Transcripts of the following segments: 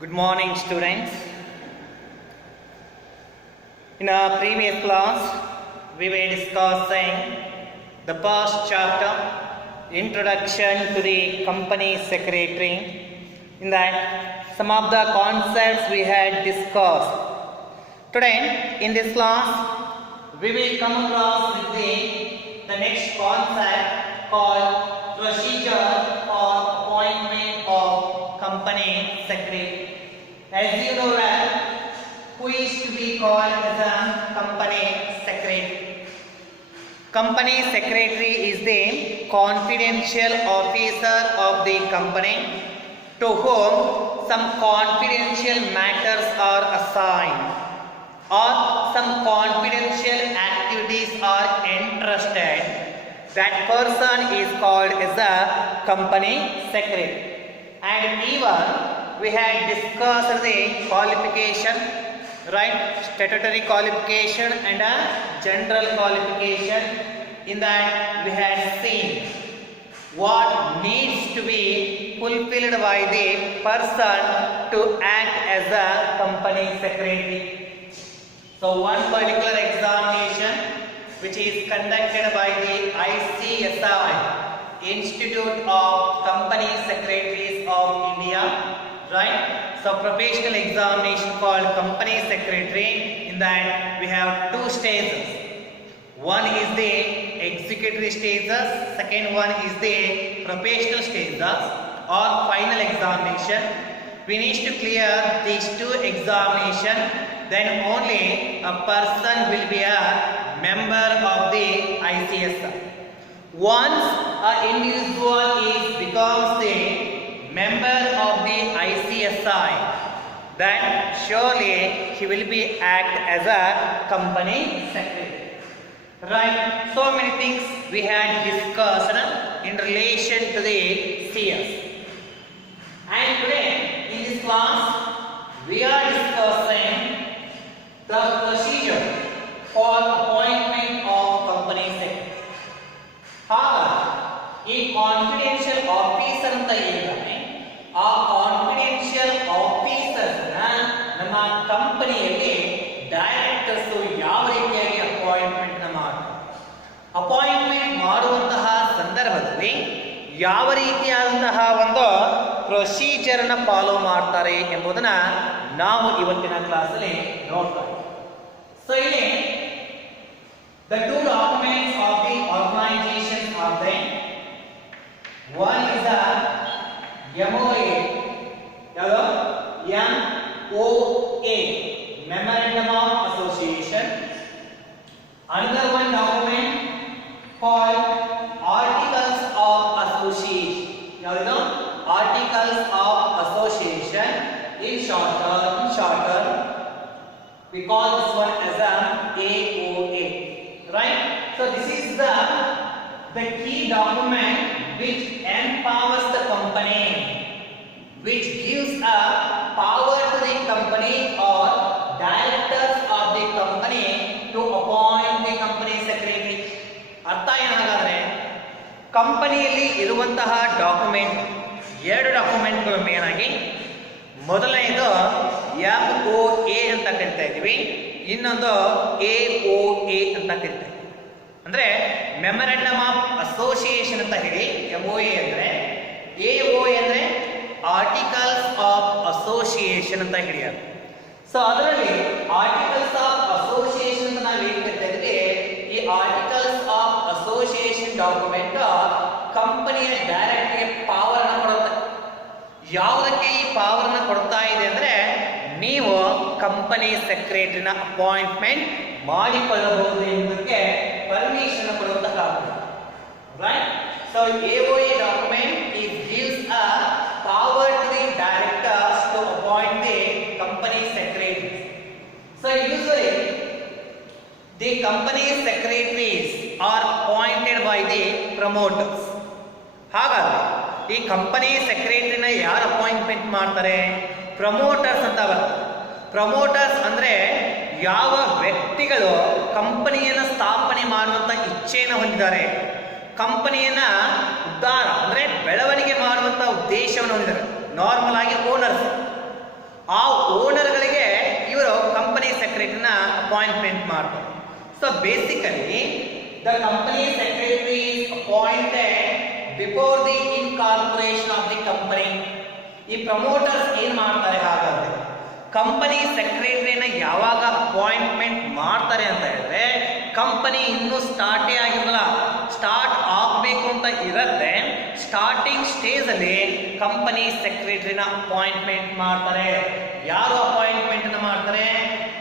Good morning, students. In our previous class, we were discussing the past chapter, Introduction to the Company Secretary. In that, some of the concepts we had discussed. Today, in this class, we will come across with the next concept called Procedure for Appointment of Company Secretary. As you know that, who is to be called as a company secretary? Company secretary is the confidential officer of the company to whom some confidential matters are assigned or some confidential activities are entrusted. That person is called as a company secretary. And even we had discussed the qualification, right? Statutory qualification and a general qualification. In that we had seen what needs to be fulfilled by the person to act as a company secretary. So one particular examination which is conducted by the ICSI, Institute of Company Secretaries of India, right? So professional examination called company secretary. In that we have two stages. One is the executive stages, second one is the professional stages or final examination. We need to clear these two examinations, then only a person will be a member of the ICSI. Once an individual becomes the member of the ICSI, then surely he will be act as a company secretary. Right? So many things we had discussed in relation to the CS. And today in this class we are discussing the procedure for appointment of company secretary. ಹಾಗಾಗಿ ಈ confidential officer ಅಂತ ಹೇಳಿದ್ರೆ ಆ confidential ಆಫೀಸರ್ನ ನಮ್ಮ ಕಂಪನಿಯಲ್ಲಿ directors ಯಾವ ರೀತಿಯಾಗಿ appointment ಮಾಡ್ತಾರೆ, ಅಪಾಯಿಂಟ್ಮೆಂಟ್ ಮಾಡುವಂತಹ ಸಂದರ್ಭದಲ್ಲಿ ಯಾವ ರೀತಿಯಾದಂತಹ ಒಂದು ಪ್ರೊಸೀಜರ್ನ ಫಾಲೋ ಮಾಡ್ತಾರೆ ಎಂಬುದನ್ನ ನಾವು ಇವತ್ತಿನ ಕ್ಲಾಸಲ್ಲಿ ನೋಡ್ತಾ ಇದ್ದೀವಿ. ಸೊ ಇಲ್ಲಿ the two documents of the organization are there. One is the MOA, MOA, Memorandum of Association. Another one document called Articles of Association. Articles of Association. In shorter, we call this one as a AOA. Right? So this is the key document which empowers the company, which gives a power to the company or directors of the company to appoint the company secretary. ಅರ್ಥ ಏನಾಗಾದ್ರೆ ಕಂಪನಿಯಲ್ಲಿ ಇರುವಂತಹ document, ಎರಡು ಡಾಕ್ಯುಮೆಂಟ್ಗಳು main ಆಗಿ, ಮೊದಲನೇದು MOA ಅಂತ ಕರಿತಾ ಇದ್ದೀವಿ, ಇನ್ನೊಂದು AOA ಅಂತ ಕರಿತಾ ಇದ್ದೀವಿ. ಅಂದ್ರೆ ಮೆಮೊರಂಡಮ್ ಆಫ್ ಅಸೋಸಿಯೇಷನ್ ಅಂತ ಹೇಳಿ MOA ಅಂದ್ರೆ, AOA ಅಂದ್ರೆ ಆರ್ಟಿಕಲ್ಸ್ ಆಫ್ ಅಸೋಸಿಯೇಷನ್ ಅಂತ ಹೇಳಿ. ಸೊ ಅದರಲ್ಲಿ ಆರ್ಟಿಕಲ್ಸ್ ಆಫ್ ಅಸೋಸಿಯೇಷನ್ ಅಂತ ನಾವು ಏನ್ ಕರಿತಾ ಇದ್ವಿ, ಈ ಆರ್ಟಿಕಲ್ಸ್ ಆಫ್ ಅಸೋಸಿಯೇಷನ್ ಡಾಕ್ಯುಮೆಂಟ್ ಕಂಪನಿಯ ಡೈರೆಕ್ಟರ್ಗೆ ಪವರ್ ಅನ್ನು ಕೊಡುತ್ತೆ. ಯಾವುದಕ್ಕೆ ಈ ಪವರ್ ಅನ್ನು ಕೊಡ್ತಾ ಇದೆ ಅಂದ್ರೆ, ನೀವು ಕಂಪನಿ ಸೆಕ್ರೆಟರಿನ ಅಪಾಯಿಂಟ್ಮೆಂಟ್ ಮಾಡಿಕೊಳ್ಳಬಹುದು ಎಂಬುದಕ್ಕೆ ಪರ್ಮಿಷನ್ ಕೊಡುವಂತಹ. Right? So AOA document it gives a power to the directors to appoint the company secretaries. So usually the company secretaries are appointed by the promoters. ಹಾಗಾದ್ರೆ ಈ ಕಂಪನಿ ಸೆಕ್ರೆಟರಿನ ಯಾರು ಅಪಾಯಿಂಟ್ಮೆಂಟ್ ಮಾಡ್ತಾರೆ? Promoters ಅಂತ ಬರ್ತದೆ. Promoters ಅಂದ್ರೆ ಯಾವ ವ್ಯಕ್ತಿಗಳು ಕಂಪನಿಯನ್ನು ಸ್ಥಾಪನೆ ಮಾಡುವಂತ ಇಚ್ಛೆಯನ್ನು ಹೊಂದಿದ್ದಾರೆ, ಕಂಪನಿಯನ್ನ ಉದ್ಧಾರ ಅಂದ್ರೆ ಬೆಳವಣಿಗೆ ಮಾಡುವಂತ ಉದ್ದೇಶವನ್ನು ಹೊಂದಿದ್ದಾರೆ. ನಾರ್ಮಲ್ ಆಗಿ ಓನರ್ಸ್ ಆ ಓನರ್ಗಳಿಗೆ ಇವರು ಕಂಪನಿ ಸೆಕ್ರೆಟರಿನ ಅಪಾಯಿಂಟ್ಮೆಂಟ್ ಮಾಡ್ತಾರೆ. So basically the company secretary is appointed before the incorporation of the company. ಈ ಪ್ರಮೋಟರ್ಸ್ ಏನ್ ಮಾಡ್ತಾರೆ ಹಾಗಾದ್ರೆ ಕಂಪನಿ ಸೆಕ್ರೆಟರಿನ ಯಾವಾಗ ಅಪಾಯಿಂಟ್ಮೆಂಟ್ ಮಾಡ್ತಾರೆ ಅಂತ ಹೇಳಿದ್ರೆ ಕಂಪನಿ ಇನ್ನೂ ಸ್ಟಾರ್ಟೇ ಆಗಿರಲ್ಲ, ಸ್ಟಾರ್ಟ್ ಆಗಬೇಕು ಅಂತ ಇರುತ್ತೆ. ಸ್ಟಾರ್ಟಿಂಗ್ ಸ್ಟೇಜ್ ಅಲ್ಲಿ ಕಂಪನಿ ಸೆಕ್ರೆಟರಿನ ಅಪಾಯಿಂಟ್ಮೆಂಟ್ ಮಾಡ್ತಾರೆ. ಯಾರು ಅಪಾಯಿಂಟ್ಮೆಂಟ್ ಮಾಡ್ತಾರೆ?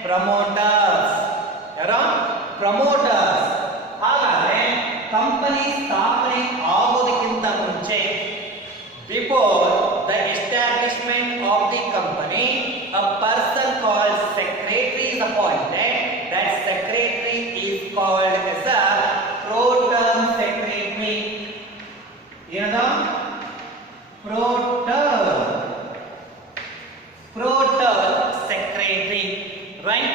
ಪ್ರಮೋಟರ್ಸ್. ಯಾರೋ ಪ್ರಮೋಟರ್ಸ್. ಹಾಗಾದ್ರೆ ಕಂಪನಿ ಸ್ಥಾಪನೆ ಆಗೋದಕ್ಕಿಂತ ಮುಂಚೆ before the establishment of the company a person called secretary is appointed. That secretary is called as a pro term secretary. ಏನದು? pro term secretary, right?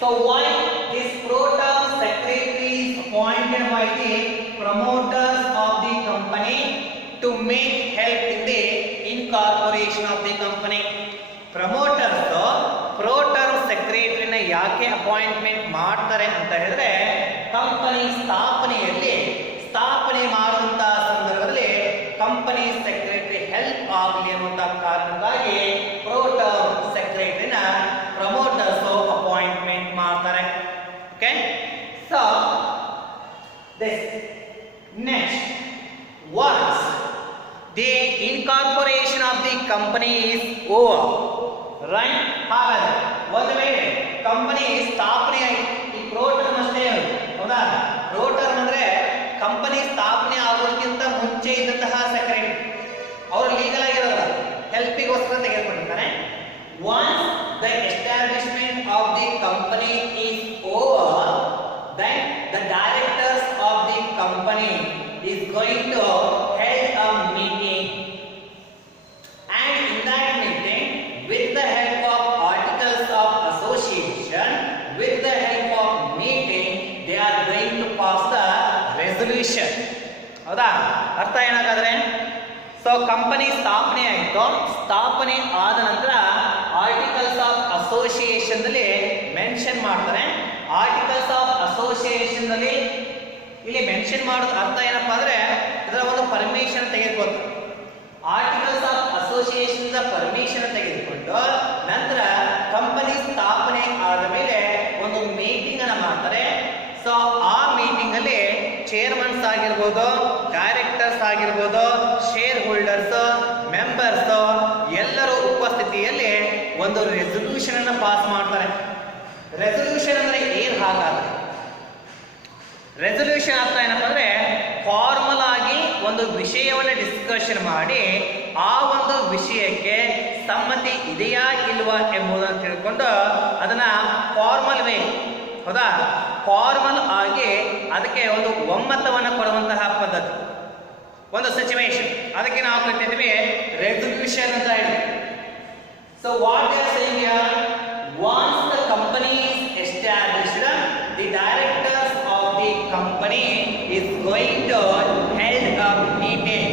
So why this pro term secretary is appointed by the promoters of the company to make help in the incorporation of the company. Promoters pro term ಸೆಕ್ರೆಟರಿನ ಯಾಕೆ appointment ಮಾಡ್ತಾರೆ ಅಂತ ಹೇಳಿದ್ರೆ company ಸ್ಥಾಪನೆ ಮಾಡುವಂತಹ ಸಂದರ್ಭದಲ್ಲಿ company secretary help ಆಗಲಿ ಅನ್ನುವಂತ ಕಾರಣಕ್ಕಾಗಿ ಪ್ರೋ ಟರ್ಮ್ ಸೆಕ್ರೆಟರಿನ ಪ್ರಮೋಟರ್ಸ್ ಅಪಾಯಿಂಟ್ಮೆಂಟ್ ಮಾಡ್ತಾರೆ. Okay, so this next once the incorporation of the company is over, right? ಹಾಗಾದ್ರೆ ಒಂದು ವೇಳೆ ಕಂಪನಿ ಸ್ಥಾಪನೆ ಆಯ್ತು, ಈ ಪ್ರೋಟರ್ಮ್ ಅಷ್ಟೇ ಹೌದಾ? ಪ್ರೋಟರ್ಮ್ ಅಂದ್ರೆ ಕಂಪನಿ ಸ್ಥಾಪನೆ ಆಗೋದಕ್ಕಿಂತ ಮುಂಚೆ ಇದ್ದಂತಹ ಸೆಕ್ರೆಟರಿ, ಅವರು ಲೀಗಲ್ ಆಗಿರೋಲ್ಲ, ಹೆಲ್ಪಿಗೋಸ್ಕರ ತೆಗೆದುಕೊಂಡಿರ್ತಾರೆ. once the establishment of the company is over, then the directors of the company is going to hold a meeting, and in that meeting with the help of articles of association, with the help of meeting, they are going to pass the resolution. ಹೌದಾ? ಅರ್ಥ ಏನಾಗಾದ್ರೆ so company ಸ್ಥಾಪನೆ ಆಯಿತು, ಸ್ಥಾಪನೆ ಆದ ನಂತರ articles of association ದಲ್ಲಿ mention ಮಾಡ್ತಾರೆ. Articles of association ದಲ್ಲಿ ಇಲ್ಲಿ ಮೆನ್ಷನ್ ಮಾಡೋದು ಅರ್ಥ ಏನಪ್ಪಾ ಅಂದ್ರೆ ಇದರ ಒಂದು ಪರ್ಮಿಷನ್ ತೆಗೆದುಕೊಂಡು ಆರ್ಟಿಕಲ್ಸ್ ಆಫ್ ಅಸೋಸಿಯೇಷನ್ ಪರ್ಮಿಷನ್ ತೆಗೆದುಕೊಂಡು ನಂತರ ಕಂಪನಿ ಸ್ಥಾಪನೆ ಆದ ಮೇಲೆ ಒಂದು ಮೀಟಿಂಗ್ ಅನ್ನ ಮಾಡ್ತಾರೆ. ಸೊ ಆ ಮೀಟಿಂಗ್ ಅಲ್ಲಿ ಚೇರ್ಮನ್ಸ್ ಆಗಿರ್ಬೋದು, ಡೈರೆಕ್ಟರ್ಸ್ ಆಗಿರ್ಬೋದು, ಶೇರ್ ಹೋಲ್ಡರ್ಸ್, ಮೆಂಬರ್ಸ್ ಎಲ್ಲರ ಉಪಸ್ಥಿತಿಯಲ್ಲಿ ಒಂದು ರೆಸಲ್ಯೂಷನ್ ಅನ್ನ ಪಾಸ್ ಮಾಡ್ತಾರೆ. ರೆಸಲ್ಯೂಷನ್ ಅಂದ್ರೆ ಏನ್? ಹಾಗಾದ್ರೆ ರೆಸಲ್ಯೂಷನ್ ಅರ್ಥ ಏನಪ್ಪಾ ಅಂದ್ರೆ ಫಾರ್ಮಲ್ ಆಗಿ ಒಂದು ವಿಷಯವನ್ನು ಡಿಸ್ಕಷನ್ ಮಾಡಿ ಆ ಒಂದು ವಿಷಯಕ್ಕೆ ಸಮ್ಮತಿ ಇದೆಯಾ ಇಲ್ವಾ ಎಂಬುದನ್ನು ತಿಳ್ಕೊಂಡು ಅದನ್ನ ಫಾರ್ಮಲ್ ವೇ, ಹೌದಾ, ಫಾರ್ಮಲ್ ಆಗಿ ಅದಕ್ಕೆ ಒಂದು ಒಮ್ಮತವನ್ನು ಕೊಡುವಂತಹ ಪದ್ಧತಿ, ಒಂದು ಸಿಚುವೇಶನ್, ಅದಕ್ಕೆ ನಾವು ಕರಿತೀವಿ ರೆಸಲ್ಯೂಷನ್ ಅಂತ ಹೇಳಿ. So what they are saying here, once the company is established, the directors of the company is going to hold a meeting.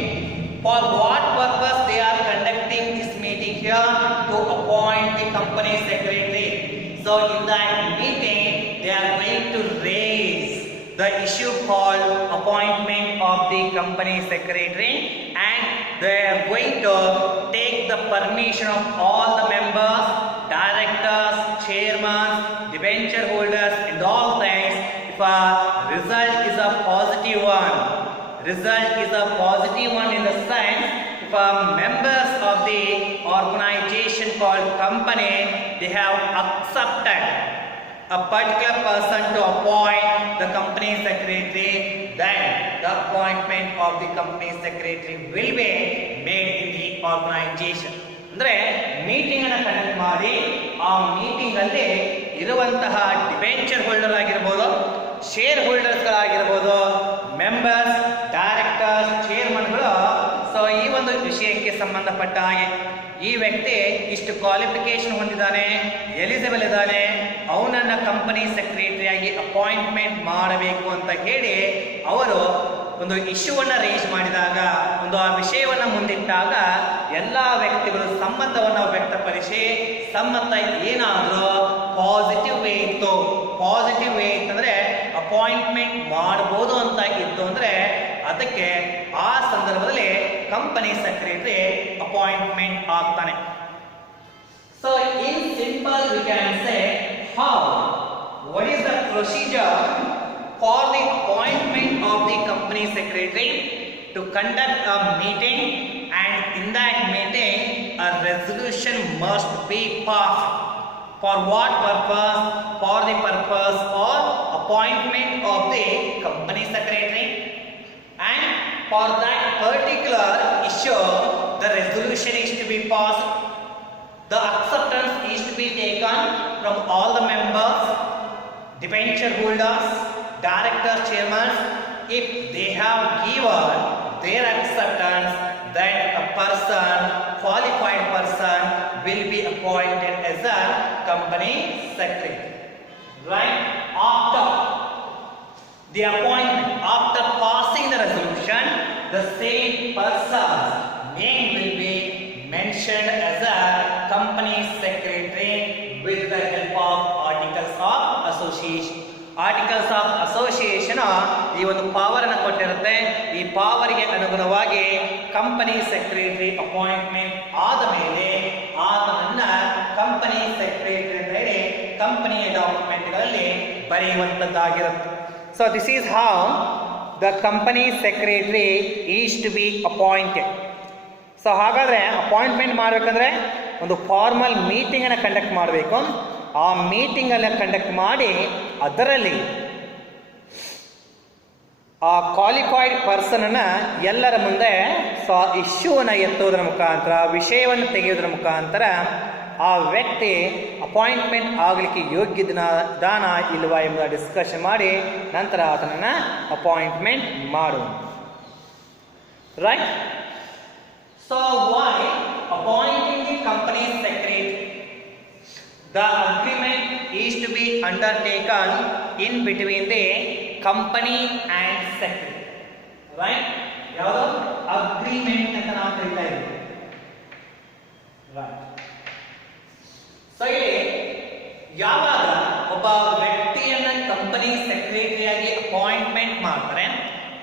For what purpose they are conducting this meeting here? To appoint the company secretary. So in that meeting they are going to raise the issue called appointment of the company secretary, and they are going to take the permission of all the members, directors, chairmen, debenture holders and all things. If a result is a positive one, in the sense if members of the organization called company, they have accepted a particular person to appoint the company secretary, then the appointment of the company secretary will be made in the organization. ಅಂದ್ರೆ meeting ಅನ್ನು conduct ಮಾಡಿ ಆ meeting ಅಲ್ಲಿ ಇರುವಂತಹ debenture holder ಆಗಿರ್ಬೋದು, share ಹೋಲ್ಡರ್ಸ್ಗಳಾಗಿರ್ಬೋದು, members, directors, ಚೇರ್ಮನ್ಗಳು, so ಈ ಒಂದು ವಿಷಯಕ್ಕೆ ಸಂಬಂಧಪಟ್ಟ ಹಾಗೆ ಈ ವ್ಯಕ್ತಿ ಇಷ್ಟು ಕ್ವಾಲಿಫಿಕೇಶನ್ ಹೊಂದಿದ್ದಾನೆ, ಎಲಿಜಿಬಲ್ ಇದ್ದಾನೆ, ಅವನನ್ನ ಕಂಪನಿ ಸೆಕ್ರೆಟರಿಯಾಗಿ ಅಪಾಯಿಂಟ್ಮೆಂಟ್ ಮಾಡಬೇಕು ಅಂತ ಹೇಳಿ ಅವರು ಒಂದು ಇಶ್ಯೂವನ್ನು ರೇಸ್ ಮಾಡಿದಾಗ, ಒಂದು ಆ ವಿಷಯವನ್ನು ಮುಂದಿಟ್ಟಾಗ ಎಲ್ಲ ವ್ಯಕ್ತಿಗಳು ಸಮ್ಮತವನ್ನು ವ್ಯಕ್ತಪಡಿಸಿ ಸಮ್ಮತ ಏನಾದರೂ ಪಾಸಿಟಿವ್ ವೇ ಇತ್ತು, ಪಾಸಿಟಿವ್ ವೇ ಇತ್ತಂದ್ರೆ ಅಪಾಯಿಂಟ್ಮೆಂಟ್ ಮಾಡಬಹುದು ಅಂತ ಇತ್ತು ಅಂದ್ರೆ ಅದಕ್ಕೆ ಆ ಸಂದರ್ಭದಲ್ಲಿ ಕಂಪನಿ ಸೆಕ್ರೆಟರಿ ಅಪಾಯಿಂಟ್ಮೆಂಟ್ ಆಗ್ತಾನೆ. So in simple we can say how what is the procedure for the appointment of the company secretary to conduct a meeting, and in that meeting a resolution must be passed. For what purpose? For the purpose of appointment of the company secretary, and for that particular issue the resolution is to be passed. The acceptance is to be taken from all the members, debenture holders, directors, chairmen. If they have given their acceptance, then a person, qualified person, will be appointed as a company secretary. Right? After the appointment, after passing the resolution, the same person's name will be mentioned as a company secretary with the help of articles of association. Articles of association ಈ ಒಂದು power ಅನ್ನು ಕೊಟ್ಟಿರುತ್ತೆ. ಈ ಪವರ್ಗೆ ಅನುಗುಣವಾಗಿ company secretary appointment ಆದ ಮೇಲೆ ಆತನನ್ನ company secretary ಅಂತ ಹೇಳಿ ಕಂಪನಿಯ ಡಾಕ್ಯುಮೆಂಟ್ಗಳಲ್ಲಿ ಬರೆಯುವಂಥದ್ದಾಗಿರುತ್ತೆ. So this is how the company secretary is to be appointed. So ಹಾಗಾದರೆ ಅಪಾಯಿಂಟ್ಮೆಂಟ್ ಮಾಡಬೇಕಂದ್ರೆ ಒಂದು ಫಾರ್ಮಲ್ ಮೀಟಿಂಗನ್ನು ಕಂಡಕ್ಟ್ ಮಾಡಬೇಕು. ಆ ಮೀಟಿಂಗನ್ನು ಕಂಡಕ್ಟ್ ಮಾಡಿ ಅದರಲ್ಲಿ ಆ ಕ್ವಾಲಿಫೈಡ್ ಪರ್ಸನನ್ನು ಎಲ್ಲರ ಮುಂದೆ ಇಶ್ಯೂವನ್ನು ಎತ್ತುವುದರ ಮುಖಾಂತರ, ವಿಷಯವನ್ನು ತೆಗೆಯುವುದರ ಮುಖಾಂತರ ಆ ವ್ಯಕ್ತಿ ಅಪಾಯಿಂಟ್ಮೆಂಟ್ ಆಗಲಿಕ್ಕೆ ಯೋಗ್ಯದಾನ ಇಲ್ವಾ ಎಂಬ ಡಿಸ್ಕಷನ್ ಮಾಡಿ ನಂತರ ಆತನನ್ನು ಅಪಾಯಿಂಟ್ಮೆಂಟ್ ಮಾಡುವುದು. Right? So why appointing the company secretary? The agreement is to be undertaken in between the company and secretary. Right? ಯಾವುದು ಅಗ್ರಿಮೆಂಟ್ ಅಂತ ನಾವು ಕರೀತಾ ಇದ್ದೀವಿ. ರೈಟ್? ಸೊ ಇಲ್ಲಿ ಯಾವಾಗ ಒಬ್ಬ ವ್ಯಕ್ತಿಯನ್ನ ಕಂಪನಿ ಸೆಕ್ರೆಟರಿಯಾಗಿ ಅಪಾಯಿಂಟ್ಮೆಂಟ್ ಮಾಡ್ತಾರೆ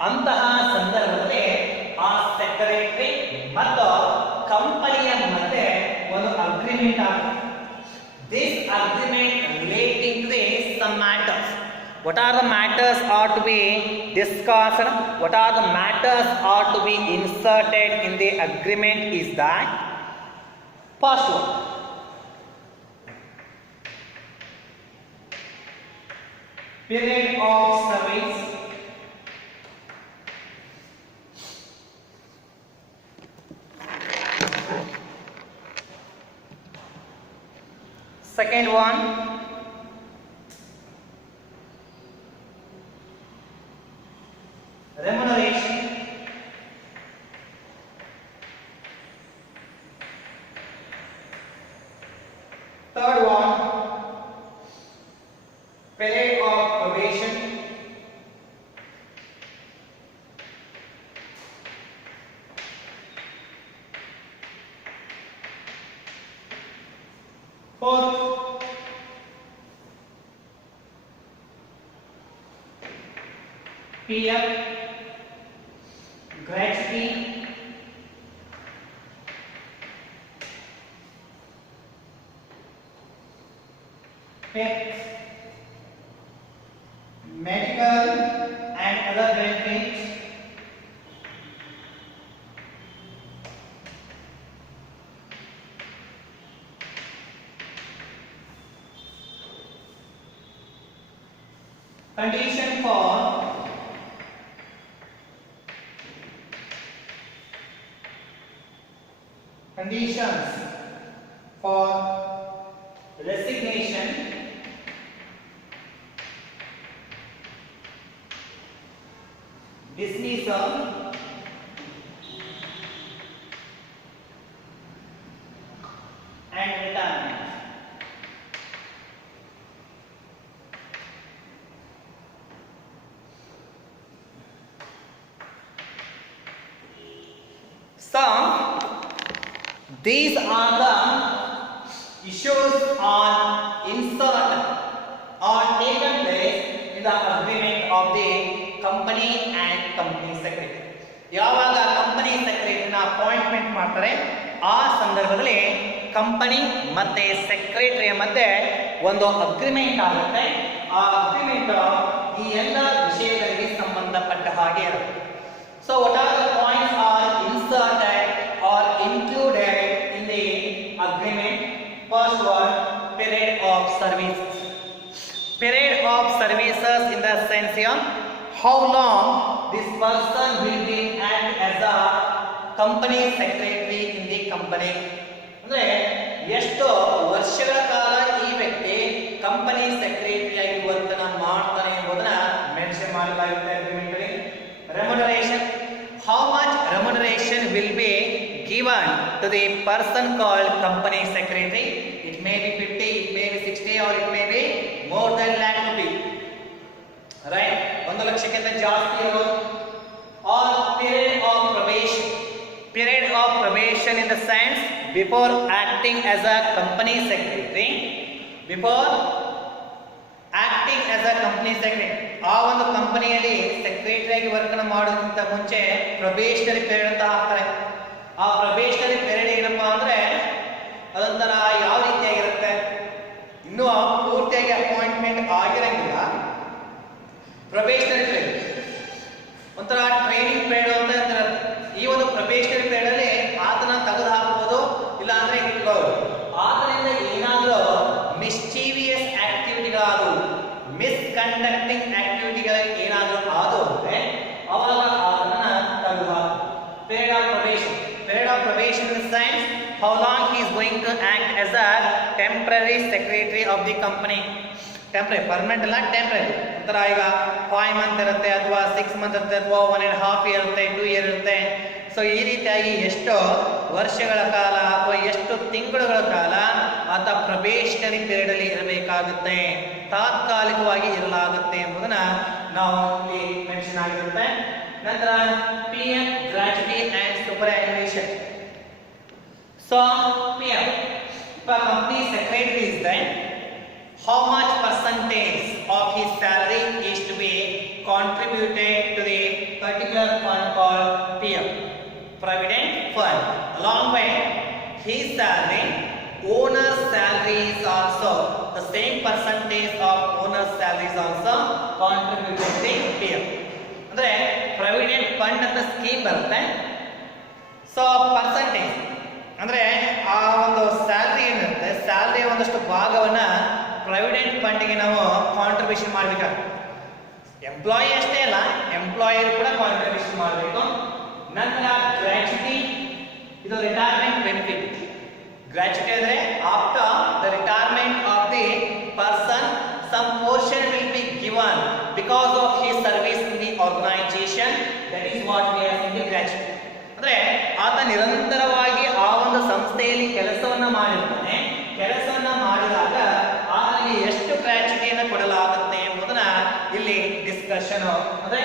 ಅಂತಹ ಸಂದರ್ಭದಲ್ಲಿ ಆ ಸೆಕ್ರೆಟರಿ ಮತ್ತು ಕಂಪನಿಯ ಮಧ್ಯೆ ಒಂದು ಅಗ್ರಿಮೆಂಟ್ ಆಗುತ್ತೆ. This agreement relating to some matters. What are the matters are to be discussed? What are the matters are to be inserted in the agreement is that first one, period of service. Second one, remuneration. Third one, period of probation. Fourth, PF, gratuity. Fifth, medical and other benefits. Condition for conditions for resignation, dismissal, and retirement. So These are the issues on insert or taken place in the agreement of the company and company secretary. ಯಾವಾಗ company ಸೆಕ್ರೆಟರಿನ appointment ಮಾಡ್ತಾರೆ ಆ ಸಂದರ್ಭದಲ್ಲಿ company ಮತ್ತೆ ಸೆಕ್ರೆಟರಿಯ ಮಧ್ಯೆ ಒಂದು agreement ಆಗುತ್ತೆ. ಆ agreement ಈ ಎಲ್ಲ ವಿಷಯಗಳಿಗೆ ಸಂಬಂಧಪಟ್ಟ ಹಾಗೆ ಇರುತ್ತೆ. So what are the points are inserted or included in the agreement? First one, period of services. Period of services in the sense of how long this person will be act as a company secretary in the company. ಅಂದ್ರೆ ಎಷ್ಟು ವರ್ಷಗಳ ಕಾಲ ಈ ವ್ಯಕ್ತಿ company secretary ಆಗಿ ವರ್ತನೆ ಮಾಡ್ತಾನೆ ಎಂಬುದನ್ನ ಮೆನ್ಷನ್ ಮಾಡಲಾಗುತ್ತೆ ಅಗ್ರಿಮೆಂಟ್ ಅಲ್ಲಿ. Remuneration, how much remuneration will be given to the person called company secretary? It may be 50, it may be 60, or it may be more than lakh rupees. Right? 1 ಲಕ್ಷಕ್ಕಿಂತ ಜಾಸ್ತಿ ಇರೋದು. Or period of probation. Period of probation in the sense before acting as a company secretary. Before acting as a company secretary. ಆ ಒಂದು ಕಂಪನಿಯಲ್ಲಿ secretary ಆಗಿ ವರ್ಕನ್ನು ಮಾಡೋದಕ್ಕಿಂತ ಮುಂಚೆ probationary period ಅಂತ ಹಾಕ್ತಾರೆ. ಆ ಪ್ರೊಬೇಷನರಿ ಪೀರಿಯಡ್ ಏನಪ್ಪಾ ಅಂದ್ರೆ ಅದೊಂಥರ ಯಾವ ರೀತಿಯಾಗಿರುತ್ತೆ, ಇನ್ನೂ ಪೂರ್ತಿಯಾಗಿ ಅಪಾಯಿಂಟ್ಮೆಂಟ್ ಆಗಿರಂಗಿಲ್ಲ. ಪ್ರೊಬೇಷನರಿ ಪೀರಿಯಡ್ ಒಂಥರ ಟ್ರೈನಿಂಗ್ ಪೀರಿಯಡ್ ಅಂತ ಇರುತ್ತೆ. ಈ ಒಂದು ಪ್ರೊಬೇಷನರಿ ಪೀರಿಯಡ್ ಅಲ್ಲಿ ಆತನ ತೆಗೆದು ಹಾಕಬಹುದು, ಇಲ್ಲ ಅಂದ್ರೆ ಇಟ್ಕೋಬಹುದು. ಆತನಿಂದ ಏನಾದರೂ ಮಿಸ್ಚೀವಿಯಸ್ ಆಕ್ಟಿವಿಟಿಗಳಾದವು, ಮಿಸ್ಕಂಡಕ್ಟಿಂಗ್ ಆಕ್ಟಿವಿಟಿಗಳ ಏನಾದರೂ ಆದವು ಅಂದ್ರೆ ಅವಾಗ ಅದನ್ನ ತೆಗೆದುಹಾಕು. Period of probation. Period of probation in the sense how long he is going to act as a temporary secretary of the company. Temporary, permanent ಅಲ್ಲ, temporary. ಒಂಥರ ಈಗ 5 months ಇರುತ್ತೆ, ಅಥವಾ 6 months ಇರುತ್ತೆ, ಅಥವಾ 1.5 year ಇರುತ್ತೆ, 2 year ಇರುತ್ತೆ. ಸೊ ಈ ರೀತಿಯಾಗಿ ಎಷ್ಟು ವರ್ಷಗಳ ಕಾಲ ಅಥವಾ ಎಷ್ಟು ತಿಂಗಳುಗಳ ಕಾಲ ಆತ ಪ್ರೊಬೇಷನರಿ ಪೀರಿಯಡ್ ಅಲ್ಲಿ ಇರಬೇಕಾಗುತ್ತೆ, ತಾತ್ಕಾಲಿಕವಾಗಿ ಇರಲಾಗುತ್ತೆ ಎಂಬುದನ್ನ ನಾವು ಇಲ್ಲಿ ಮೆನ್ಷನ್ ಆಗಿರುತ್ತೆ. ನಂತರ PM, gratuity and superannuation. So PM, if a company secretary is there, how much percentage of his salary is to be contributed to the particular fund called PM, Provident Fund. Along with his salary, owner's salary is also the same percentage of owner's salary is also contributed to the PM. ಅಂದ್ರೆ provident fund ಅಂತ scheme ಬರುತ್ತೆ. So percentage ಅಂದ್ರೆ ಆ ಒಂದು salary ಏನಿರುತ್ತೆ, ಸ್ಯಾಲ್ರಿಯ ಒಂದಷ್ಟು ಭಾಗವನ್ನ provident ಫಂಡ್ಗೆ ನಾವು ಕಾಂಟ್ರಿಬ್ಯೂಷನ್ ಮಾಡಬೇಕಾಗುತ್ತೆ. ಎಂಪ್ಲಾಯಿ ಅಷ್ಟೇ ಅಲ್ಲ, ಎಂಪ್ಲಾಯರ್ ಕೂಡ ಕಾಂಟ್ರಿಬ್ಯೂಷನ್ ಮಾಡಬೇಕು. ನಂತರ ಗ್ರಾಚ್ಯುಟಿ, ಇದು ರಿಟೈರ್ಮೆಂಟ್ ಬೆನಿಫಿಟ್. ಗ್ರಾಚ್ಯುಟಿ ಅಂದ್ರೆ after the retirement of the person some portion will be given because of his service in the organization. That is what we are saying gratuity. ಅಂದ್ರೆ ಆತ ನಿರಂತರವಾಗಿ ಆ ಒಂದು ಸಂಸ್ಥೆಯಲ್ಲಿ ಕೆಲಸವನ್ನ ಮಾಡಿರ್ತಾನೆ. ಕೆಲಸವನ್ನ ಮಾಡಿದಾಗ ಆತನಿಗೆ ಎಷ್ಟು ಗ್ರಾಚ್ಯುಟಿಯನ್ನು ಕೊಡಲಾಗುತ್ತೆ ಎಂಬುದನ್ನ ಇಲ್ಲಿ ಡಿಸ್ಕಷನ್ ಅಂದ್ರೆ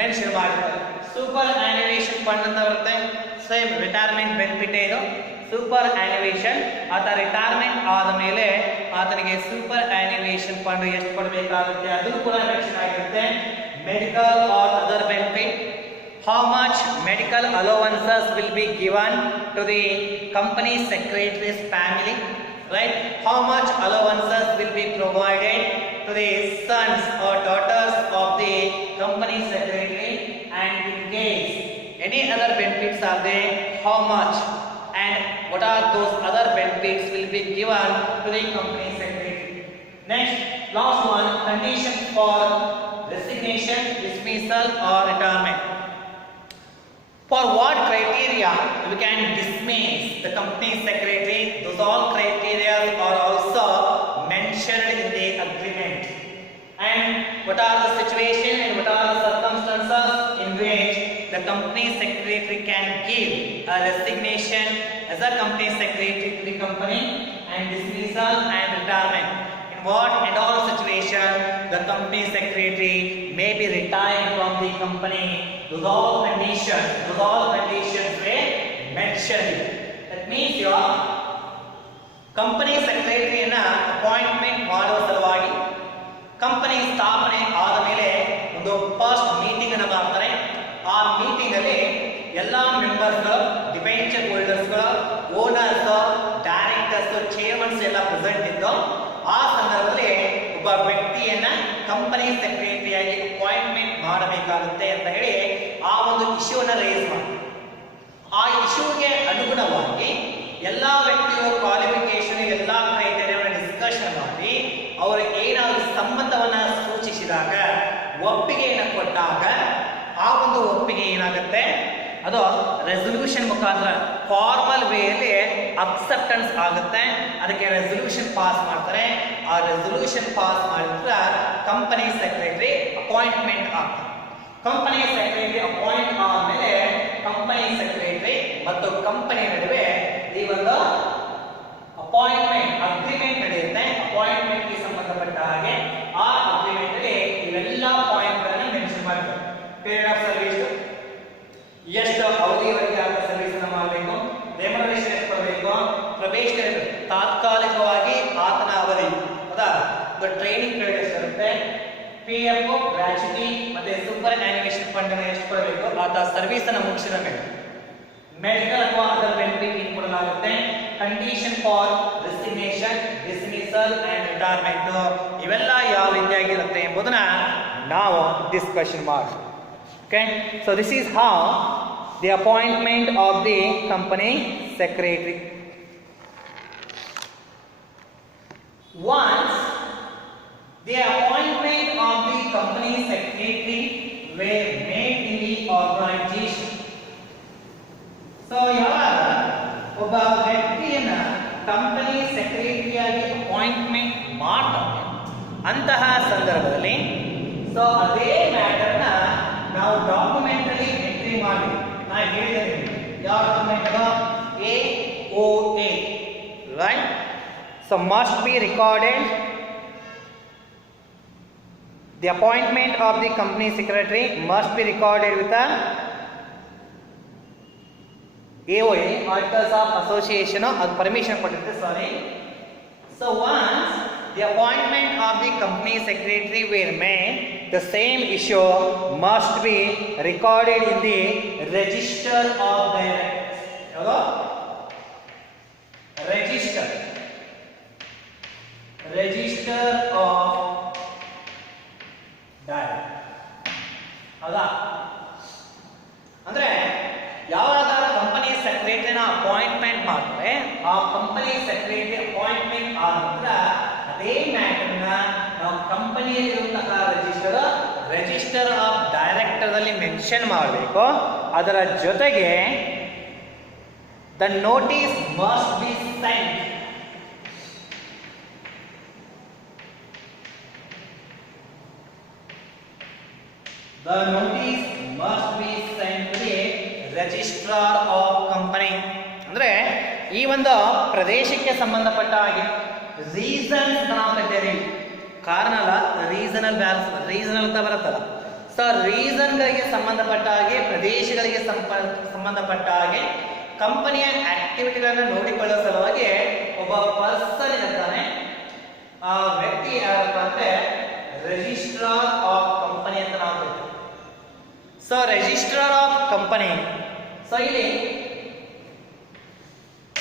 ಮೆನ್ಷನ್ ಮಾಡಿರ್ತಾರೆ. ಸೂಪರ್ ಆನ್ಯುವೇಷನ್ ಫಂಡ್ ಅಂತ ಬರುತ್ತೆ. ಸೇಮ್ ರಿಟೈರ್ಮೆಂಟ್ ಬೆನಿಫಿಟ್ ಇದು ಸೂಪರ್ ಆನ್ಯುವೇಷನ್. ಆತ ರಿಟೈರ್ಮೆಂಟ್ ಆದ ಮೇಲೆ ಆತನಿಗೆ ಸೂಪರ್ ಆನ್ಯುವೇಷನ್ ಫಂಡ್ ಎಷ್ಟು ಕೊಡಬೇಕಾಗುತ್ತೆ ಅದನ್ನು ಕೂಡ ಮೆನ್ಷನ್ ಆಗಿರುತ್ತೆ. Medical or other benefit, how much medical allowances will be given to the company secretary's family, right? How much allowances will be provided to the sons or daughters of the company secretary, and in case any other benefits are there, how much, and what are those other benefits will be given to the company secretary. Next, last one, conditions for resignation, dismissal or retirement. For what criteria we can dismiss the company secretary? Those all criteria are also mentioned in the agreement. And what are the situation and what are the circumstances in which the company secretary can give a resignation as a company secretary to the company, and dismissal and retirement. In what and all situation the company secretary may be retired from the company. Those all conditions were mentioned. The means your company ಸೆಕ್ರೆಟರಿಯನ್ನ appointment ಮಾಡುವ ಸಲುವಾಗಿ company ಸ್ಥಾಪನೆ ಆದ ಮೇಲೆ ಒಂದು first meeting ಅನ್ನು ಮಾಡ್ತಾರೆ. ಆ ಮೀಟಿಂಗ್ ಅಲ್ಲಿ ಎಲ್ಲಾ members, debenture holders, owners, directors, chairman's ಎಲ್ಲ ಪ್ರೆಸೆಂಟ್ ಇದ್ದು ಆ ಸಂದರ್ಭದಲ್ಲಿ ಒಬ್ಬ ವ್ಯಕ್ತಿಯನ್ನ ಕಂಪನಿ ಸೆಕ್ರೆಟರಿಯಾಗಿ ಅಪಾಯಿಂಟ್ಮೆಂಟ್ ಮಾಡಬೇಕಾಗುತ್ತೆ ಅಂತ ಹೇಳಿ ಆ ಒಂದು ಇಶ್ಯೂನ ರೇಸ್ ಮಾಡ್ತಾರೆ. ಆ ಇಶ್ಯೂಗೆ ಅನುಗುಣವಾಗಿ ಎಲ್ಲಾ ವ್ಯಕ್ತಿಗಳ ಕ್ವಾಲಿಫಿಕೇಶನ್, ಎಲ್ಲಾ ಕ್ರೈಟೇರಿಯಾವನ್ನು ಡಿಸ್ಕಷನ್ ಮಾಡಿ ಅವರು ಏನಾದರೂ ಸಂಬಂಧವನ್ನ ಸೂಚಿಸಿದಾಗ, ಒಪ್ಪಿಗೆಯನ್ನು ಕೊಟ್ಟಾಗ ಆ ಒಂದು ಒಪ್ಪಿಗೆ ಏನಾಗುತ್ತೆ, ಅದು ರೆಸಲ್ಯೂಷನ್ ಮುಖಾಂತರ ಫಾರ್ಮಲ್ ವೇಯಲ್ಲಿ ಅಕ್ಸೆಪ್ಟೆನ್ಸ್ ಆಗುತ್ತೆ. ಅದಕ್ಕೆ ರೆಸಲ್ಯೂಷನ್ ಪಾಸ್ ಮಾಡ್ತಾರೆ. ಆ ರೆಸಲ್ಯೂಷನ್ ಪಾಸ್ ಮಾಡಿದ್ರೆ ಕಂಪನಿ ಸೆಕ್ರೆಟರಿ ಅಪಾಯಿಂಟ್ಮೆಂಟ್ ಆಗ್ತಾರೆ. ಕಂಪನಿ ಸೆಕ್ರೆಟರಿ ಅಪಾಯಿಂಟ್ ಆದಮೇಲೆ ಕಂಪನಿ ಸೆಕ್ರೆಟರಿ ಮತ್ತು ಕಂಪನಿ ನಡುವೆ ಈ ಒಂದು ಅಪಾಯಿಂಟ್ಮೆಂಟ್ ಅಗ್ರಿಮೆಂಟ್ ನಡೆಯುತ್ತೆ. ಅಪಾಯಿಂಟ್ಮೆಂಟ್ ಗೆ ಸಂಬಂಧಪಟ್ಟ ಹಾಗೆ ಆ ಅಗ್ರಿಮೆಂಟ್ ಅಲ್ಲಿ ಇವೆಲ್ಲ ಪಾಯಿಂಟ್ ಗಳನ್ನು ಮೆನ್ಷನ್ ಮಾಡ್ತಾರೆ. ಪೀರಿಯಡ್ ಆಫ್ ಸರ್ವಿಸ್, ಎಷ್ಟು ಅವಧಿಯವರೆಗೆ ಆದ ಸರ್ವಿಸ್ ಅನ್ನು ಮಾಡಬೇಕು, ರೆಮ್ಯುನರೇಷನ್ ಎಷ್ಟು ಕೊಡಬೇಕು, ಪ್ರೊಬೇಷನರಿ ತಾತ್ಕಾಲಿಕವಾಗಿ ಆತನ ಅವಧಿ, ಹೌದಾ, ಟ್ರೈನಿಂಗ್ ಪೀರಿಯಡ್ ಎಷ್ಟಿರುತ್ತೆ, PF ಗ್ರಾಚ್ಯುಟಿ ಮತ್ತೆ ಸೂಪರ್ ಆನ್ಯುವೇಷನ್ ಫಂಡ್ ಅನ್ನು ಎಷ್ಟು ಕೊಡಬೇಕು, ಆತ ಸರ್ವಿಸ್ ಅನ್ನು ಮುಗಿಸಿದ ಮೇಲೆ ಮೆಡಿಕಲ್ ಅಥವಾ ಅದರ್ ಬೆನಿಫಿಟ್ ಏನು ಕೊಡಲಾಗುತ್ತೆ, condition for resignation, dismissal and retirement, ಇವೆಲ್ಲ ಯಾವ ರೀತಿಯಾಗಿರುತ್ತೆ ಎಂಬುದನ್ನ ನಾವು ಡಿಸ್ಕಷನ್ ಮಾಡ್ತೀವಿ. Okay, so this is how the appointment of the company secretary. Once the appointment of the company secretary were made in the organization. So ಯಾವಾಗ ಒಬ್ಬ ವ್ಯಕ್ತಿಯನ್ನ company ಸೆಕ್ರೆಟರಿಯಾಗಿ appointment ಮಾಡ್ತಾರೆ ಅಂತಹ ಸಂದರ್ಭದಲ್ಲಿ ಸೊ ಅದೇ ಮ್ಯಾಟರ್ ನ ನಾವು ಡಾಕ್ಯುಮೆಂಟ್ ಅಲ್ಲಿ ಎಂಟ್ರಿ ಮಾಡಿ, ನಾ ಹೇಳಿದ್ದೇನೆ ಯಾವ document, AOA, right? So must be recorded. The appointment of the company secretary must be recorded with a AOA, Articles of Association, or permission ಕೊಟ್ಟಿರುತ್ತೆ, sorry. So once the appointment of the company secretary were made, the same issue must be recorded in the register of directors. ಯಾವುದು? Register of directors. ಹೌದಾ? ಅಂದ್ರೆ ಯಾವಾಗ company ಸೆಕ್ರೆಟರಿನ appointment ಮಾಡ್ತಾರೆ, ಆ company secretary appointment ಆದ ನಂತರ ಅದೇ ಮ್ಯಾಟರ್ನ ನಾವು ಕಂಪನಿಯಲ್ಲಿರುವಂತಹ ರಿಜಿಸ್ಟರ್ ಆಫ್ ಡೈರೆಕ್ಟರ್ ಅಲ್ಲಿ ಮೆನ್ಷನ್ ಮಾಡಬೇಕು. ಅದರ ಜೊತೆಗೆ the notice must be scent. The notice must be sent to the registrar of company. ಅಂದ್ರೆ ಈ ಒಂದು ಪ್ರದೇಶಕ್ಕೆ ಸಂಬಂಧಪಟ್ಟ ಹಾಗೆ ರೀಸನ್ ನಾವು ಕರೀತೀವಿ, ಕಾರಣ ಅಲ್ಲ, ರೀಸನಲ್ ಬ್ಯಾಲೆನ್ಸ್, ರೀಸನಲ್ ಅಂತ ಬರುತ್ತಲ್ಲ. ಸೊ ರೀಸನ್ಗಳಿಗೆ ಸಂಬಂಧಪಟ್ಟ ಹಾಗೆ, ಪ್ರದೇಶಗಳಿಗೆ ಸಂಬಂಧಪಟ್ಟ ಹಾಗೆ ಕಂಪನಿಯ ಆಕ್ಟಿವಿಟಿಗಳನ್ನು ನೋಡಿಕೊಳ್ಳುವ ಸಲುವಾಗಿ ಒಬ್ಬ ಪರ್ಸನ್ ಇರ್ತಾನೆ. ಆ ವ್ಯಕ್ತಿ ಯಾರಪ್ಪ ಅಂದ್ರೆ ರಿಜಿಸ್ಟ್ರಾರ್ ಆಫ್ ಕಂಪನಿ ಅಂತ ನಾವು ಕರಿತೀವಿ. So registrar of company, so ಇಲ್ಲಿ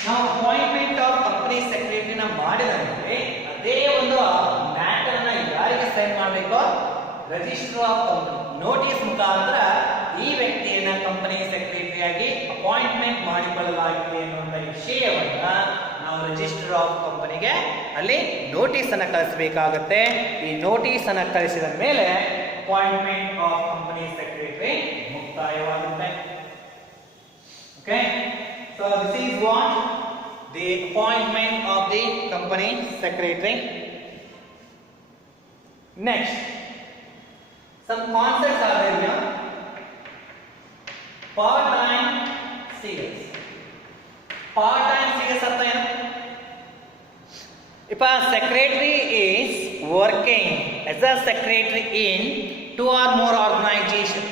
ನಾವು ಅಪಾಯಿಂಟ್ಮೆಂಟ್ ಆಫ್ ಕಂಪನಿ ಸೆಕ್ರೆಟರಿನ ಮಾಡಿದ ಮೇಲೆ ಅದೇ ಒಂದು ಮ್ಯಾಟರ್ ಅನ್ನ ಯಾರಿಗೆ ಸೈನ್ ಮಾಡಬೇಕು, ರಿಜಿಸ್ಟ್ರಾರ್ ಆಫ್ ಕಂಪನಿ ನೋಟಿಸ್ ಮುಖಾಂತರ ಈ ವ್ಯಕ್ತಿಯನ್ನ ಕಂಪನಿ ಸೆಕ್ರೆಟರಿಯಾಗಿ ಅಪಾಯಿಂಟ್ಮೆಂಟ್ ಮಾಡಿಕೊಳ್ಳಲಾಗಿದೆ ಎನ್ನುವಂತ ವಿಷಯವನ್ನ ನಾವು ರಿಜಿಸ್ಟರ್ ಆಫ್ ಕಂಪನಿಗೆ ಅಲ್ಲಿ ನೋಟಿಸ್ ಅನ್ನ ಕಳಿಸಬೇಕಾಗುತ್ತೆ. ಈ ನೋಟಿಸ್ ಅನ್ನ ಕಳಿಸಿದ ಮೇಲೆ ಅಪಾಯಿಂಟ್ಮೆಂಟ್ ಆಫ್ ಕಂಪನಿ ಸೆಕ್ರೆಟರಿ ಮುಕ್ತಾಯವಾಗುತ್ತೆ. Okay, so this is what the appointment of the company secretary. Next, some concepts are there here. Part-time CS. Part-time CS artha ಏನು? If a secretary is working as a secretary in 2 or more organizations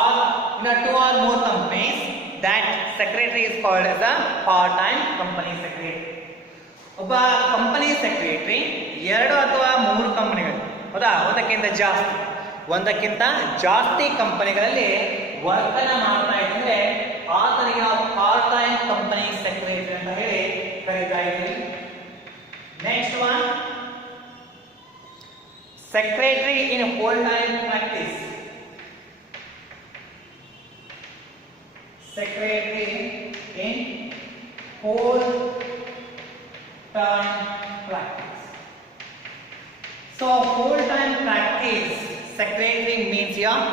or in a 2 or more companies, that secretary is called as a part-time company secretary. ಒಬ್ಬ company secretary 2 ಅಥವಾ 3 ಕಂಪನಿಗಳು, ಹೌದಾ, ಒಂದಕ್ಕಿಂತ ಜಾಸ್ತಿ ಕಂಪನಿಗಳಲ್ಲಿ work ಅನ್ನ ಮಾಡ್ತಾ ಇದ್ರೆ ಆತನಿಗೆ ನಾವು ಪಾರ್ಟ್ ಟೈಮ್ ಕಂಪನಿ ಸೆಕ್ರೆಟರಿ ಅಂತ ಹೇಳಿ ಕರೀತಾ ಇದ್ದೀವಿ. Next one, secretary in whole time practice. Secretary in whole time practice. So whole time practice secretary means here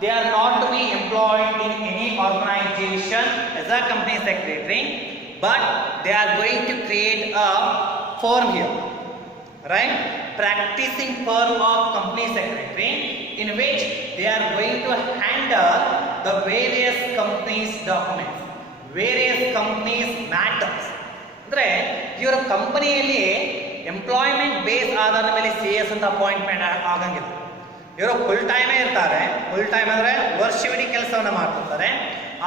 they are not to be employed in any organization as a company secretary, but they are going to create a firm here, right? Practicing firm of company secretary in which they are going to handle the various companies documents, various companies matters. ಅಂದ್ರೆ ಇವರ ಕಂಪನಿಯಲ್ಲಿ employment base ಆಧಾರದ ಮೇಲೆ CS ಅಂತ appointment ಆಗಂಗಿಲ್ಲ. ಇವರು full ಟೈಮೇ ಇರ್ತಾರೆ. ಫುಲ್ ಟೈಮ್ ಅಂದ್ರೆ ವರ್ಷವಿಡೀ ಕೆಲಸವನ್ನ ಮಾಡ್ತಿರ್ತಾರೆ.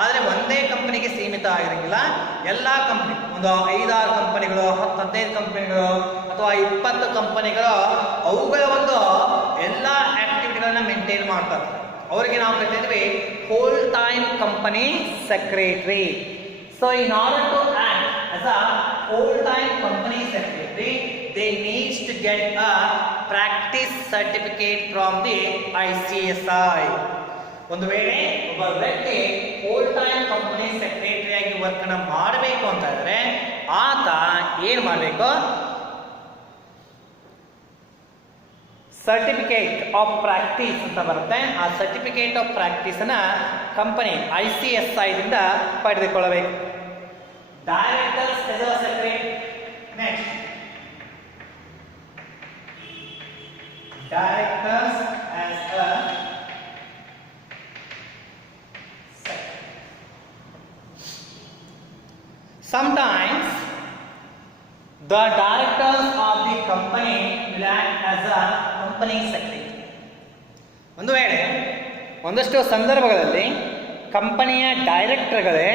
ಆದರೆ ಒಂದೇ ಕಂಪನಿಗೆ ಸೀಮಿತ ಆಗಿರಂಗಿಲ್ಲ. ಎಲ್ಲ ಕಂಪನಿ, ಒಂದು 5-6 ಕಂಪನಿಗಳು, 10-15 ಕಂಪನಿಗಳು ಅಥವಾ 20 ಕಂಪನಿಗಳು ಅವುಗಳ ಒಂದು ಎಲ್ಲ ಆಕ್ಟಿವಿಟಿಗಳನ್ನ ಮೇಂಟೈನ್ ಮಾಡ್ತಾರೆ. ಅವರಿಗೆ ನಾವು ಕರಿತೀವಿ whole time company secretary. So in order to act as a whole time company secretary, they needs to get a practice certificate from the ICSI. ಒಂದು ವೇಳೆ ಒಬ್ಬ ವ್ಯಕ್ತಿ ಹೋಲ್ ಟೈಮ್ ಕಂಪನಿ ಸೆಕ್ರೆಟರಿ ಆಗಿ ವರ್ಕ್ ಅನ್ನ ಮಾಡಬೇಕು ಅಂತ ಇದ್ರೆ ಆತ ಏನ್ ಮಾಡಬೇಕು? ಸರ್ಟಿಫಿಕೇಟ್ ಆಫ್ ಪ್ರಾಕ್ಟೀಸ್ ಅಂತ ಬರುತ್ತೆ. ಆ ಸರ್ಟಿಫಿಕೇಟ್ ಆಫ್ ಪ್ರಾಕ್ಟೀಸ್ ಅನ್ನ ಕಂಪನಿ ICSI ದಿಂದ ಪಡೆದುಕೊಳ್ಳಬೇಕು. Directors as a secretary. Next, directors as a secretary. Sometimes the directors of the company will act as a company secretary. ಒಂದು ವೇಳೆ ಒಂದಷ್ಟು ಸಂದರ್ಭಗಳಲ್ಲಿ ಕಂಪನಿಯ ಡೈರೆಕ್ಟರ್ಗಳೇ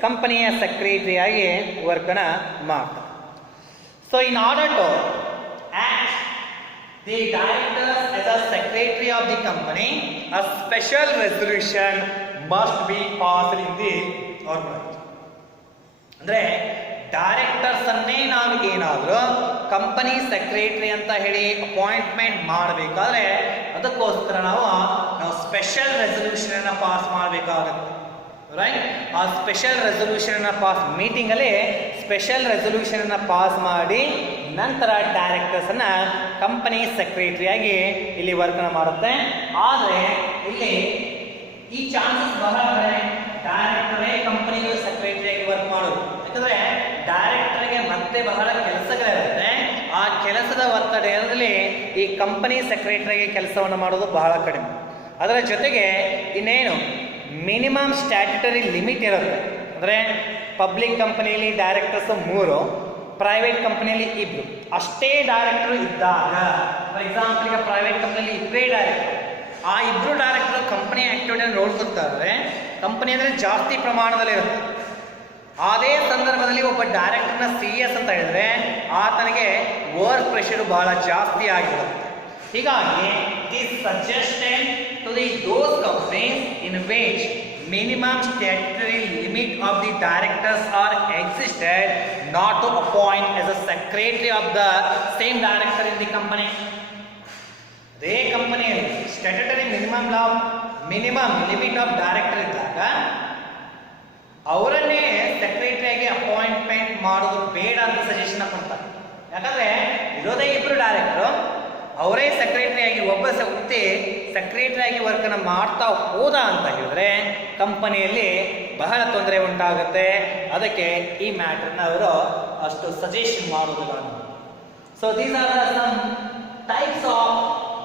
ಕಂಪನಿಯ ಸೆಕ್ರೆಟರಿಯಾಗಿ ವರ್ಕ್ ಅನ್ನ ಮಾಡ್ತಾರೆ. So in order to act the directors as a secretary of the company, a special resolution must be passed in the organisation. ಅಂದ್ರೆ directors ಅನ್ನೇ ನಾವು ಏನಾದರೂ ಕಂಪನಿ ಸೆಕ್ರೆಟರಿ ಅಂತ ಹೇಳಿ ಅಪಾಯಿಂಟ್ಮೆಂಟ್ ಮಾಡಬೇಕಾದ್ರೆ ಅದಕ್ಕೋಸ್ಕರ ನಾವು ಸ್ಪೆಷಲ್ ರೆಸಲ್ಯೂಷನ್ ಅನ್ನ ಪಾಸ್ ಮಾಡಬೇಕಾಗುತ್ತೆ, ರೈಟ್? ಆ ಸ್ಪೆಷಲ್ ರೆಸಲ್ಯೂಷನ್ ಅನ್ನ ಪಾಸ್ ಮೀಟಿಂಗ್ ಅಲ್ಲಿ ಸ್ಪೆಷಲ್ ರೆಸಲ್ಯೂಷನ್ ಅನ್ನ ಪಾಸ್ ಮಾಡಿ ನಂತರ ಡೈರೆಕ್ಟರ್ಸ್ ಅನ್ನ ಕಂಪನಿ ಸೆಕ್ರೆಟರಿ ಆಗಿ ಇಲ್ಲಿ ವರ್ಕ್ ಅನ್ನ ಮಾಡುತ್ತೆ. ಆದ್ರೆ ಇಲ್ಲಿ ಈ ಚಾನ್ಸಸ್ ಬಹಳ ಕಡಿಮೆ ಡೈರೆಕ್ಟರೇ ಕಂಪನಿಗೆ ಸೆಕ್ರೆಟರಿ ಆಗಿ ವರ್ಕ್ ಮಾಡೋದು. ಯಾಕಂದ್ರೆ ಡೈರೆಕ್ಟರ್ಗೆ ಮತ್ತೆ ಬಹಳ ಕೆಲಸಗಳಿರುತ್ತೆ. ಆ ಕೆಲಸದ ಒತ್ತಡದಲ್ಲಿ ಈ ಕಂಪನಿ ಸೆಕ್ರೆಟರಿಗೆ ಕೆಲಸವನ್ನು ಮಾಡೋದು ಬಹಳ ಕಡಿಮೆ. ಅದರ ಜೊತೆಗೆ ಇನ್ನೇನು ಮಿನಿಮಮ್ ಸ್ಟ್ಯಾಟ್ಯುಟರಿ ಲಿಮಿಟ್ ಇರುತ್ತೆ. ಅಂದರೆ ಪಬ್ಲಿಕ್ ಕಂಪನಿಯಲ್ಲಿ ಡೈರೆಕ್ಟರ್ಸ್ 3, ಪ್ರೈವೇಟ್ ಕಂಪನಿಯಲ್ಲಿ 2 ಅಷ್ಟೇ ಡೈರೆಕ್ಟರ್ ಇದ್ದಾಗ, ಫಾರ್ ಎಕ್ಸಾಂಪಲ್ ಈಗ ಪ್ರೈವೇಟ್ ಕಂಪನಿಯಲ್ಲಿ 2 ಡೈರೆಕ್ಟರ್, ಆ 2 ಡೈರೆಕ್ಟರ್ ಕಂಪನಿ ಆಕ್ಟಿವಿಟಿಯನ್ನು ನೋಡ್ಕೊಳ್ತಾರೆ. ಕಂಪನಿ ಅಂದರೆ ಜಾಸ್ತಿ ಪ್ರಮಾಣದಲ್ಲಿ ಇರುತ್ತೆ. ಅದೇ ಸಂದರ್ಭದಲ್ಲಿ ಒಬ್ಬ ಡೈರೆಕ್ಟರ್ನ CS ಅಂತ ಹೇಳಿದ್ರೆ ಆತನಿಗೆ ವರ್ಕ್ ಪ್ರೆಷರ್ ಬಹಳ ಜಾಸ್ತಿ ಆಗಿರುತ್ತೆ. ಹೀಗಾಗಿ it is suggested to those companies in which minimum statutory limit of the directors are existed not to appoint as a secretary of the same director in the company. ಅದೇ ಕಂಪನಿಯಲ್ಲಿ statutory minimum limit of director ಇದ್ದಾಗ ಅವರನ್ನೇ ಸೆಕ್ರೆಟರಿಯಾಗಿ appointment ಮಾಡೋದು ಬೇಡ ಅಂತ suggestion ಕೊಡ್ತಾರೆ. ಯಾಕಂದ್ರೆ ಇರೋದೇ 2 ಡೈರೆಕ್ಟರ್, ಅವರೇ ಸೆಕ್ರೆಟರಿಯಾಗಿ ಒಬ್ಬ ವ್ಯಕ್ತಿ ಸೆಕ್ರೆಟರಿಯಾಗಿ ವರ್ಕ್ ಅನ್ನು ಮಾಡ್ತಾ ಹೋದ ಅಂತ ಹೇಳಿದ್ರೆ ಕಂಪನಿಯಲ್ಲಿ ಬಹಳ ತೊಂದರೆ ಉಂಟಾಗುತ್ತೆ. ಅದಕ್ಕೆ ಈ ಮ್ಯಾಟರ್ನ ಅವರು ಅಷ್ಟು ಸಜೆಷನ್ ಮಾಡೋದಿಲ್ಲ. So these are some types of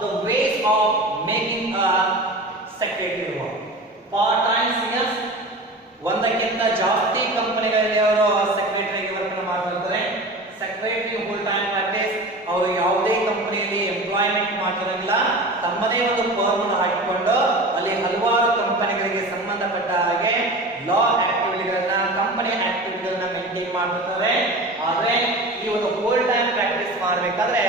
the ways of making a secretary work. Part time singers, ಒಂದಕ್ಕಿಂತ ಜಾಸ್ತಿ ಕಂಪನಿಗಳಲ್ಲಿ ಅವರು ಸೆಕ್ರೆಟರಿಯಾಗಿ ವರ್ಕ್ ಅನ್ನು ಮಾಡ್ತಿರ್ತಾರೆ. ಸೆಕ್ರೆಟರಿ ಫುಲ್ ಟೈಮ್ ಪ್ರಾಕ್ಟೀಸ್, ಅವರು ಯಾವುದೇ ಕಂಪನಿಯಲ್ಲಿ ಎಂಪ್ಲಾಯ್ಮೆಂಟ್ ಮಾಡ್ತಿರಂಗಿಲ್ಲ, ತಮ್ಮದೇ ಒಂದು ಫರ್ಮ್ ಅನ್ನು ಹಾಕಿಕೊಂಡು ಅಲ್ಲಿ ಹಲವಾರು ಕಂಪನಿಗಳಿಗೆ ಸಂಬಂಧಪಟ್ಟ ಹಾಗೆ ಲಾ ಆಕ್ಟಿವಿಟಿ ಆಕ್ಟಿವಿಟಿಗಳನ್ನ ಕಂಪನಿ ಆಕ್ಟಿವಿಟಿಗಳನ್ನ ಮೇಂಟೈನ್ ಮಾಡ್ತಾರೆ. ಆದ್ರೆ ಈ ಒಂದು ಫುಲ್ ಟೈಮ್ ಪ್ರಾಕ್ಟೀಸ್ ಮಾಡಬೇಕಾದ್ರೆ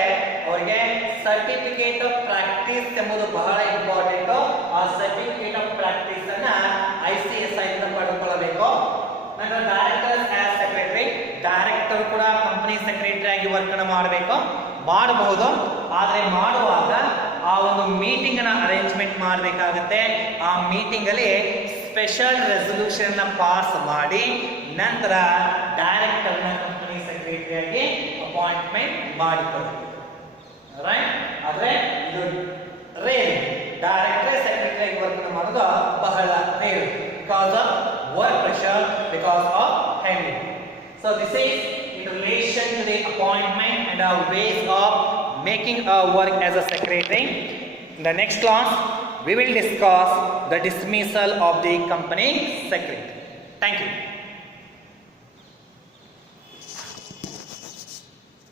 ಅವರಿಗೆ ಸರ್ಟಿಫಿಕೇಟ್ ಆಫ್ ಪ್ರಾಕ್ಟೀಸ್ ಎಂಬುದು ಬಹಳ ಇಂಪಾರ್ಟೆಂಟ್. ಆ ಸರ್ಟಿಫಿಕೇಟ್ ಆಫ್ ಪ್ರಾಕ್ಟೀಸ್ ಅನ್ನ ICSI ಇಂದ ಪಡೆದುಕೊಳ್ಳಬೇಕು. ನಂತರ ಡೈರೆಕ್ಟರ್ಸ್ ಆಸ್ ಸೆಕ್ರೆಟರಿ, ಡೈರೆಕ್ಟರ್ ಕೂಡ ಕಂಪನಿ ಸೆಕ್ರೆಟರಿ ಆಗಿ ವರ್ಕ್ ಮಾಡಬಹುದು. ಆದರೆ ಮಾಡುವಾಗ ಆ ಒಂದು ಮೀಟಿಂಗ್ ಅನ್ನ ಅರೇಂಜ್ಮೆಂಟ್ ಮಾಡಬೇಕಾಗುತ್ತೆ. ಆ ಮೀಟಿಂಗ್ ಅಲ್ಲಿ ಸ್ಪೆಷಲ್ ರೆಸಲ್ಯೂಷನ್ ಪಾಸ್ ಮಾಡಿ ನಂತರ ಡೈರೆಕ್ಟರ್ ನ ಕಂಪನಿ ಸೆಕ್ರೆಟರಿ ಆಗಿ ಅಪಾಯಿಂಟ್ಮೆಂಟ್ ಮಾಡಿಕೊಳ್ಳಬೇಕು. ರೈಟ್? ಆದ್ರೆ ಇದು ರೇರ್. ಡೈರೆಕ್ಟರ್ ಸೆಕ್ರೆಟರಿ ಆಗಿ ವರ್ಕ್ ಮಾಡೋದು ಬಹಳ rare because of work pressure, because of handling. So this is in relation to the appointment and our ways of making our work as a secretary. In the next class, we will discuss the dismissal of the company secretary. Thank you.